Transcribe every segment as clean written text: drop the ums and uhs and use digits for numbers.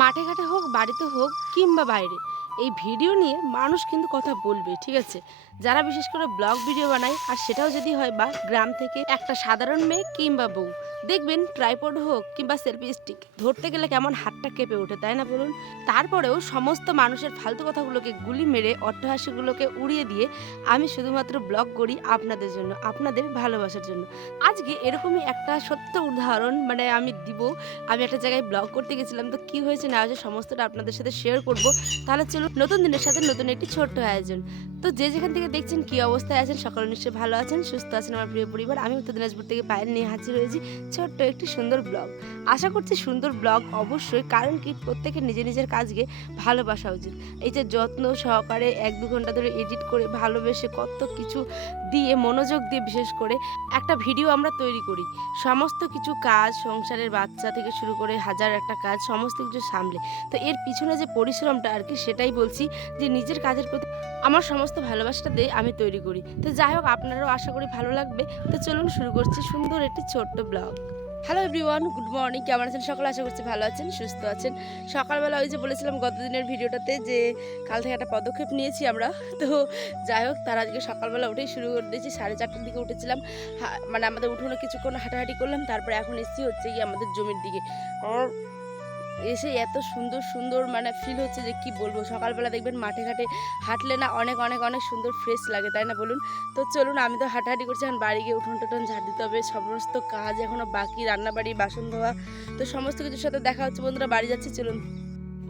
মাঠে ঘাটে হোক, বাড়িতে হোক কিংবা বাইরে, এই ভিডিও নিয়ে মানুষ কিন্তু কথা বলবে, ঠিক আছে। যারা বিশেষ করে ব্লগ ভিডিও বানায়, আর সেটাও যদি হয় বা গ্রাম থেকে একটা সাধারণ মেয়ে কিংবা বউ, দেখবেন ট্রাইপড হোক কিংবা সেলফি স্টিক ধরতে গেলে কেমন হাতটা কেঁপে ওঠে, তাই না বলুন? তারপরেও সমস্ত মানুষের ফালতু কথাগুলোকে গুলি মেরে অট্টহাস্যগুলোকে উড়িয়ে দিয়ে আমি শুধুমাত্র ব্লগ করি আপনাদের জন্য, আপনাদের ভালোবাসার জন্য। আজকে এরকমই একটা সত্য উদাহরণ আমি দিব। আমি একটা জায়গায় ব্লগ করতে গেছিলাম, তো কি হয়েছে না হয়েছে সমস্তটা আপনাদের সাথে শেয়ার করব। তাহলে চলুন, নতুন দিনের সাথে নতুন একটি ছোট্ট আয়োজন। তো যে যেখান থেকে দেখছেন, কি অবস্থায় আছেন, সকলে নিশ্চয়ই ভালো আছেন, সুস্থ আছেন আমার প্রিয় পরিবার। আমি উত্তর দিনাজপুর থেকে পায়েল নিয়ে হাজির হয়েছি ছোট্ট একটি সুন্দর ব্লগ। আশা করছি সুন্দর ব্লগ অবশ্যই, কারণ কি প্রত্যেকের নিজের নিজের কাজকে ভালোবাসা উচিত। এই যে যত্ন সহকারে 1-2 ঘন্টা ধরে এডিট করে ভালোবেসে কত কিছু দিয়ে মনোযোগ দিয়ে বিশেষ করে একটা ভিডিও আমরা তৈরি করি, সমস্ত কিছু কাজ, সংসারের বাচ্চা থেকে শুরু করে হাজার একটা কাজ সমস্ত কিছু সামলে, তো এর পিছনে যে পরিশ্রমটা আর কি, সেটাই বলছি যে নিজের কাজের প্রতি আমার সমস্ত ভালোবাসাটা দিয়ে আমি তৈরি করি। তো যাই হোক, আপনারাও আশা করি ভালো লাগবে। তো চলুন শুরু করছি সুন্দর একটি ছোট্ট blog. Hello everyone, good morning. কেমন আছেন সকলে? আশা করছি ভালো আছেন, সুস্থ আছেন। সকালবেলা ওই যে বলেছিলাম গত দিনের ভিডিওটাতে যে কাল থেকে একটা পদক্ষেপ নিয়েছি আমরা। তো যাই হোক, তার আজকে সকালবেলা উঠেই শুরু করে দিয়েছি। 4:30টার দিকে উঠেছিলাম। আমাদের উঠোনে কিছুক্ষণ হাঁটাহাঁটি করলাম, তারপরে এখন এসছি হচ্ছে গিয়ে আমাদের জমির দিকে। আর এসে এত সুন্দর সুন্দর ফিল হচ্ছে যে কি বলবো। সকালবেলা দেখবেন মাঠে ঘাটে হাঁটলে না অনেক অনেক অনেক সুন্দর ফ্রেশ লাগে, তাই না বলুন? তো চলুন, আমি তো হাঁটাহাঁটি করছি, এখন বাড়ি গিয়ে উঠোন টুঠোন ঝাড় দিতে হবে। সমস্ত কাজ এখনও বাকি, রান্নাবাড়ি, বাসন ধোয়া, তো সমস্ত কিছুর সাথে দেখা হচ্ছে বন্ধুরা। বাড়ি যাচ্ছি, চলুন।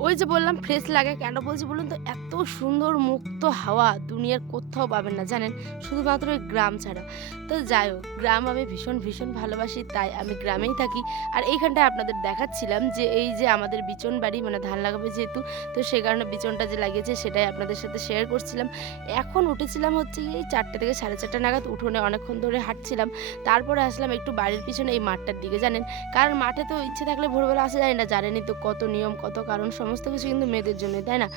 ওই যে বললাম ফ্রেশ লাগে, কেন বলছি বলুন তো? এত সুন্দর মুক্ত হাওয়া দুনিয়ার কোথাও পাবেন না, জানেন, শুধুমাত্র ওই গ্রাম ছাড়া। তো যাই হোক, গ্রাম আমি ভীষণ ভীষণ ভালোবাসি, তাই আমি গ্রামেই থাকি। আর এইখানটায় আপনাদের দেখাচ্ছিলাম যে এই যে আমাদের বিচন বাড়ি, ধান লাগাবে যেহেতু, তো সেই কারণে বিচনটা যে লাগিয়েছে সেটাই আপনাদের সাথে শেয়ার করছিলাম। এখন উঠেছিলাম হচ্ছে এই 4টে থেকে 4:30 নাগাদ, উঠোনে অনেকক্ষণ ধরে হাঁটছিলাম। তারপরে আসলাম একটু বাড়ির পিছনে এই মাঠটার দিকে, জানেন, কারণ মাঠে তো ইচ্ছে থাকলে ভোরবেলা আসা যায় না, জানেনই তো কত নিয়ম কত কারণ, সমস্ত কিছু কিন্তু মেয়েদের জন্যই, তাই না?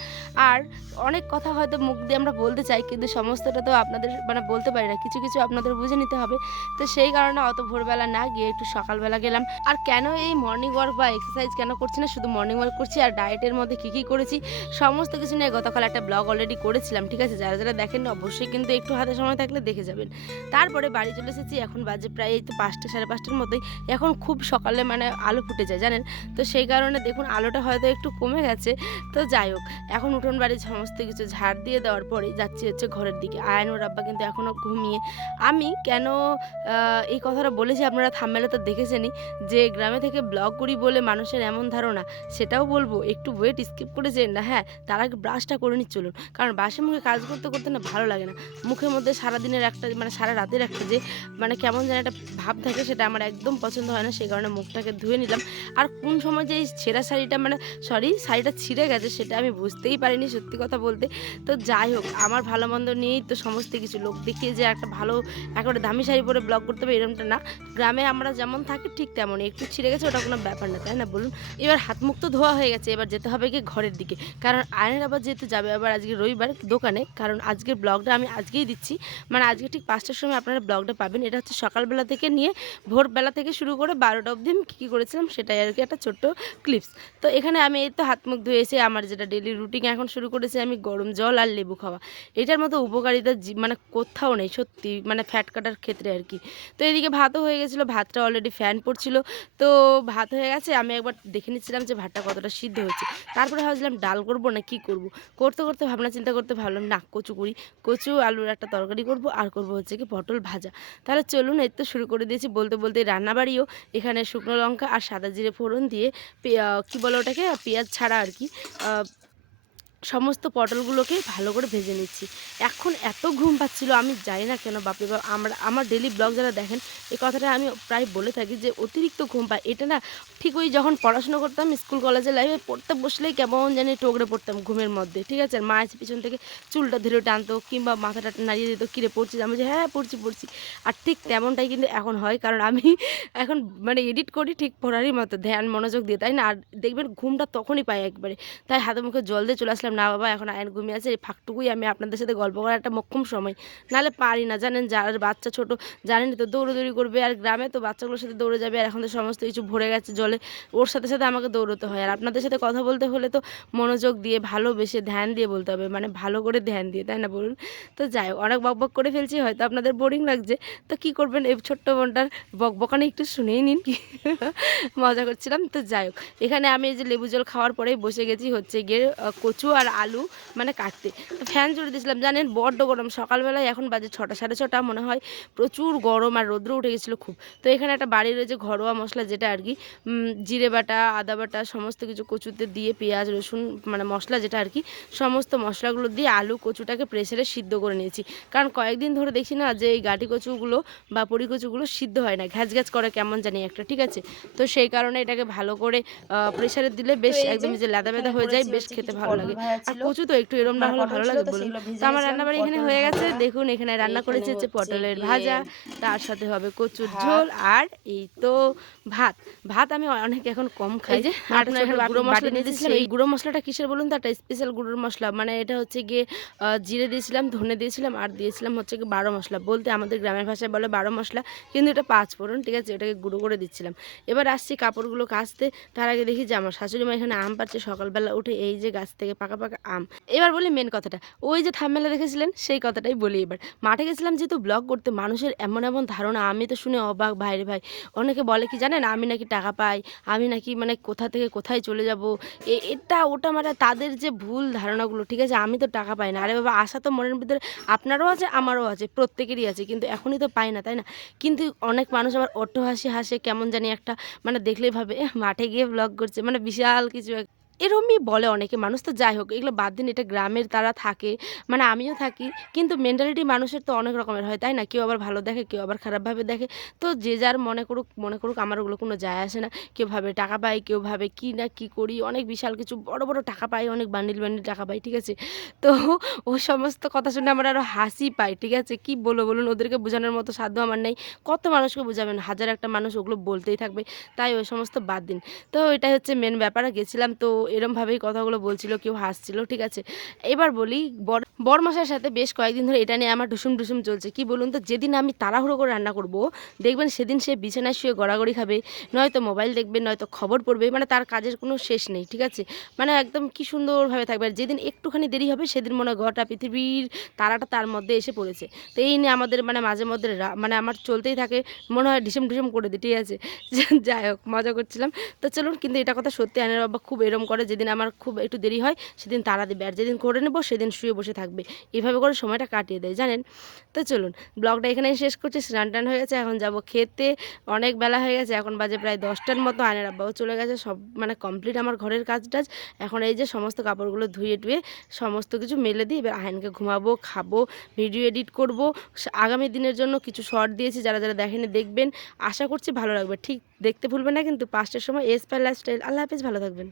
আর অনেক কথা হয়তো মুখ দিয়ে আমরা বলতে চাই, কিন্তু সমস্তটা তো আপনাদের বলতে পারি না, কিছু কিছু আপনাদের বুঝে নিতে হবে। তো সেই কারণে অত ভোরবেলা না গিয়ে একটু সকালবেলা গেলাম। আর কেন এই মর্নিং ওয়াক বা এক্সারসাইজ কেন করছি না, শুধু মর্নিং ওয়াক করছি, আর ডায়েটের মধ্যে কী কী করেছি সমস্ত কিছু নিয়ে গতকাল একটা ব্লগ অলরেডি করেছিলাম, ঠিক আছে। যারা যারা দেখেন অবশ্যই কিন্তু একটু হাতে সময় থাকলে দেখে যাবেন। তারপরে বাড়ি চলে এসেছি, এখন বাজে প্রায় এই তো 5টা 5:30টার মতোই। এখন খুব সকালে আলো ফুটে যায়, জানেন, তো সেই কারণে দেখুন আলোটা হয়তো একটু কমে গেছে। তো যাই হোক, এখন উঠোন বাড়ির সমস্ত কিছু ঝাড় দিয়ে দেওয়ার পরেই যাচ্ছি হচ্ছে ঘরের দিকে। আয়ানুর আব্বা কিন্তু এখনও ঘুমিয়ে। আমি কেন এই কথাটা বলেছি আপনারা থাম্বনেলে তো দেখেছেনই, যে গ্রামে থেকে ব্লগ করি বলে মানুষের এমন ধারণা, সেটাও বলবো। একটু ওয়েট স্কিপ করে যেন না, হ্যাঁ, তার আগে ব্রাশটা করে নিই চলুন। কারণ বাসে মুখে কাজ করতে করতে না ভালো লাগে না। মুখের মধ্যে সারাদিনের একটা সারা রাতের একটা যে কেমন যেন একটা ভাব থাকে, সেটা আমার একদম পছন্দ হয় না। সেই কারণে মুখটাকে ধুয়ে নিলাম। আর কোন সময় যে এই ছেঁড়া শাড়িটা শাড়িটা ছিঁড়ে গেছে সেটা আমি বুঝতেই পারিনি, সত্যি কথা বলতে। তো যাই হোক, আমার ভালো মন্দ নিয়েই তো সমস্ত কিছু। লোক দেখিয়ে যে একটা ভালো একেবারে দামি শাড়ি পরে ব্লগ করতে হবে এরকমটা না। গ্রামে আমরা যেমন থাকি ঠিক তেমনই, একটু ছিঁড়ে গেছে ওটা কোনো ব্যাপার না, তাই না বলুন? এবার হাত মুখ তো ধোয়া হয়ে গেছে, এবার যেতে হবে কি ঘরের দিকে। কারণ আয়নের আবার যেহেতু যাবে আবার আজকে রবিবার দোকানে, কারণ আজকের ব্লগটা আমি আজকেই দিচ্ছি, আজকে ঠিক 5টার সময় আপনারা ব্লগটা পাবেন। এটা হচ্ছে সকালবেলা থেকে নিয়ে ভোরবেলা থেকে শুরু করে 12টা অবধি আমি কী করেছিলাম সেটাই আর কি, একটা ছোট্ট ক্লিপস। তো এখানে আমি এই তো হাত মুখ ধুয়ে এসে আমার যেটা ডেইলি রুটিন এখন শুরু করেছি, আমি গরম জল আর লেবু খাওয়া। এটার মতো উপকারিতা কোথাও নেই সত্যি, ফ্যাট কাটার ক্ষেত্রে আর কি। তো এদিকে ভাতও হয়ে গেছিলো, ভাতটা অলরেডি ফ্যান পড়ছিল। তো ভাত হয়ে গেছে, আমি একবার দেখে নিচ্ছিলাম যে ভাতটা কতটা সিদ্ধ হয়েছে। তারপরে ভাবছিলাম ডাল করব না কি করব। করতে করতে ভাবনা চিন্তা করতে ভাবলাম না, কচু করি, কচু আলুর একটা তরকারি করব, আর করব হচ্ছে কি পটল ভাজা। তাহলে চলুন, এই তো শুরু করে দিয়েছি। বলতে বলতে রান্নাবাড়িও এখানে শুকনো লঙ্কা আর সাদা জিরে ফোড়ন দিয়ে কী বলে ওটাকে, পেঁয়াজ ছাড়া আর কি, সমস্ত পটলগুলোকে ভালো করে ভেজে নিচ্ছি। এখন এত ঘুম পাচ্ছিল, আমি জানি না কেন, বাপরে বাপ। আমার ডেইলি ব্লগ যারা দেখেন, এই কথাটা আমি প্রায় বলে থাকি যে অতিরিক্ত ঘুম পায়। এটা না ঠিক ওই যখন পড়াশোনা করতাম স্কুল কলেজে লাইফে, পড়তে বসলেই কেমন জানি টগরে পড়তাম ঘুমের মধ্যে, ঠিক আছে। আর মা এসে পিছন থেকে চুলটা ধরে টানতো কিংবা মাথাটা নাড়িয়ে দিত, কিরে পড়ছিস? আমি যে হ্যাঁ পড়ছি পড়ছি। আর ঠিক তেমনটাই কিন্তু এখন হয়, কারণ আমি এখন এডিট করি ঠিক পড়ারই মতো ধ্যান মনোযোগ দিয়ে, তাই না। আর দেখবেন ঘুমটা তখনই পাই একবারে। তাই হাতে মুখে জল দিয়ে চলে আসলাম বলছিলাম না বাবা এখন আয়ন ঘুমিয়ে আছে, এই ফাঁকটুকুই আমি আপনাদের সাথে গল্প করার একটা মোক্ষম সময়, নাহলে পারি না জানেন। যার বাচ্চা ছোট জানেনই তো দৌড়াদৌড়ি করবে, আর গ্রামে তো বাচ্চাগুলোর সাথে দৌড়ে যাবে, আর এখন তো সমস্ত কিছু ভরে গেছে জলে, ওর সাথে সাথে আমাকে দৌড়তে হয়। আর আপনাদের সাথে কথা বলতে হলে তো মনোযোগ দিয়ে ভালোবেসে ধ্যান দিয়ে বলতে হবে, মানে ভালো করে ধ্যান দিয়ে, তাই না বলুন? তো যাই হোক, অনেক বকবক করে ফেলছি, হয়তো আপনাদের বোরিং লাগছে, তো কি করবেন, এই ছোট্ট বোনটার বকবকানি একটু শুনেই নিন কি মজা করছিলাম। তো যাই হোক, এখানে আমি এই যে লেবু জল খাওয়ার পরেই বসে গেছি হচ্ছে গিয়ে কচু আর আলু মানে কাটতে। তো ফ্যান জুড়ে দিয়েছিলাম, জানেন বড্ড গরম, সকালবেলায় এখন বাজে 6টা 6:30 মনে হয়, প্রচুর গরম আর রৌদ্র উঠে গেছিলো খুব। তো এখানে একটা বাড়ির ওই যে ঘরোয়া মশলা যেটা আর কি, জিরে বাটা, আদা বাটা সমস্ত কিছু কচুতে দিয়ে, পেঁয়াজ রসুন মানে মশলা যেটা আর কি, সমস্ত মশলাগুলো দিয়ে আলু কচুটাকে প্রেসারে সিদ্ধ করে নিয়েছি। কারণ কয়েকদিন ধরে দেখছি না যে এই গাঁটি কচুগুলো বা পরি কচুগুলো সিদ্ধ হয় না, ঘ্যাচ ঘ্যাচ করে কেমন জানি একটা, ঠিক আছে? তো সেই কারণে এটাকে ভালো করে প্রেসারে দিলে তো বেশ এই একদম যে লেদা বেদা এখানে হয়ে যায়, করেছি বেশ হচ্ছে খেতে কিছু ভালো পটল লাগে। ভাজা আর ছিল, কচু তো একটু এরম না মানে হলে পটল ভালো ছিল লাগে তো বলুন? সেগুলো তো ভেজে আমার নিয়েছিলাম, রান্নাবাড়ি এখানে পটল হয়ে গেছে, ভাজা। দেখুন এখানে রান্না এইখানে করেছি হচ্ছে হচ্ছে পটলের গিয়ে ভাজা, তার সাথে হবে কচুর ভাত। ঝোল, আর এই তো ভাত। ভাত আমি অনেক এখন কম খাই। এই যে একটা আপনার ছোট এখানে গুঁড়ো বাটি মশলা দিয়ে নিয়েছি দিয়েছিলাম, সেই এই গুঁড়ো মশলাটা কিসের বলুন তো, একটা স্পেশাল গুঁড়োর মশলা, মানে এটা হচ্ছে গিয়ে জিরে দিয়েছিলাম, ধনে দিয়েছিলাম, আর দিয়েছিলাম হচ্ছে গিয়ে 12 মশলা, বলতে আমাদের গ্রামের ভাষায় বলে 12 মশলা, কিন্তু এটা 5 ফোড়ন, ঠিক আছে? এটাকে গুঁড়ো করে দিচ্ছিলাম। এবার আসছি কাপড়গুলো কাচতে, তার আগে দেখি যে আমার শাশুড়ি মা এখানে আম পাড়ছে সকালবেলা উঠে, এই যে গাছ থেকে পাকা পাকা আম। এবার বলি মেন কথাটা, ওই যে থাম্বনেলে দেখেছিলেন সেই কথাটাই বলি এবার। মাঠে গেছিলাম যেহেতু ব্লগ করতে, মানুষের এমন এমন ধারণা আমি তো শুনে অবাক, ভাইরে ভাই। অনেকে বলে কি জানেন, আমি নাকি টাকা পাই, আমি নাকি মানে কোথা থেকে কোথায় চলে যাব, এটা ওটা, মানে তাদের যে ভুল ধারণাগুলো, ঠিক আছে? আমি তো টাকা পাই না, আরে বাবা আশা তো মনের ভিতরে আপনারও আছে, আমারও আছে, প্রত্যেকেরই আছে, কিন্তু এখনই তো পাই না, তাই না? কিন্তু অনেক মানুষ আবার অট্টহাসি হাসে কেমন জানি একটা, মানে দেখলেই ভাবে মাঠে গিয়ে ব্লগ করছে, মানে বিশাল কিছু এরমই বলে অনেকে মানুষ। তো যাই হোক, এগুলো বাদ দিন, এটা গ্রামের তারা থাকে, মানে আমিও থাকি, কিন্তু মেন্টালিটি মানুষের তো অনেক রকমের হয়, তাই না? কেউ আবার ভালো দেখে, কেউ আবার খারাপভাবে দেখে। তো যে যার মনে করুক মনে করুক, আমার ওগুলো কোনো যায় আসে না। কেউ ভাবে টাকা পাই, কেউ ভাবে কি না কি করি, অনেক বিশাল কিছু বড় বড় টাকা পাই, অনেক বান্ডিল বান্ডিল টাকা পাই, ঠিক আছে? তো ওই সমস্ত কথা শুনে আমার আরও হাসি পায়, ঠিক আছে? কি বলবো বলুন, ওদেরকে বোঝানোর মতো সাধ্য আমার নেই। কত মানুষকে বোঝাবেন, হাজার একটা মানুষ ওগুলো বলতেই থাকবে, তাই ওই সমস্ত বাদ দিন। তো এটাই হচ্ছে মেন ব্যাপার। গেছিলাম তো এরমভাবেই কথাগুলো বলছিল, কেউ হাসছিল, ঠিক আছে? এবার বলি, বরমশাইয়ের সাথে বেশ কয়েকদিন ধরে এটা নিয়ে আমার ঢুসুম ঢুসুম চলছে। কি বলুন তো, যেদিন আমি তাড়াহুড়ো করে রান্না করব, দেখবেন সেদিন সে বিছানায় শুয়ে গড়াগড়ি খাবে, নয়তো মোবাইল দেখবে, নয়তো খবর পড়বে, মানে তার কাজের কোনো শেষ নেই, ঠিক আছে? মানে একদম কি সুন্দরভাবে থাকবে, আর যেদিন একটুখানি দেরি হবে সেদিন মনে হয় গোটা পৃথিবীর তারাটা তার মধ্যে এসে পড়েছে। তো এই নিয়ে আমাদের মানে মাঝে মধ্যে মানে আমার চলতেই থাকে, মনে হয় ঢিসুম ঢিসুম করে দিই, ঠিক আছে? যাই হোক, মজা করছিলাম। তো চলুন, কিন্তু এটা কথা সত্যি, আয়নের বাবা খুব এরম করে, যেদিন আমার খুব একটু দেরি হয় সেদিন তাড়া দেবে, আর যেদিন করে নেব সেদিন শুয়ে বসে থাকবে, এভাবে করে সময়টা কাটিয়ে দেয়, জানেন? তো চলুন, ব্লগটা এখানেই শেষ করছি, স্নান টান হয়ে গেছে, এখন যাব খেতে, অনেক বেলা হয়ে গেছে, এখন বাজে প্রায় 10টার মতো, আয়নের আব্বাও চলে গেছে, সব মানে কমপ্লিট আমার ঘরের কাজ টাজ। এখন এই যে সমস্ত কাপড়গুলো ধুয়ে টুয়ে সমস্ত কিছু মেলে দিই, এবার আয়নকে ঘুমাবো, খাবো, ভিডিও এডিট করব, আগামী দিনের জন্য কিছু শর্ট দিয়েছি, যারা যারা দেখেনি দেখবেন, আশা করছি ভালো লাগবে, ঠিক দেখতে ভুলবেন না কিন্তু। 5টার সময় এসপার লাইফস্টাইল। আল্লাহ হাফেজ, ভালো থাকবেন।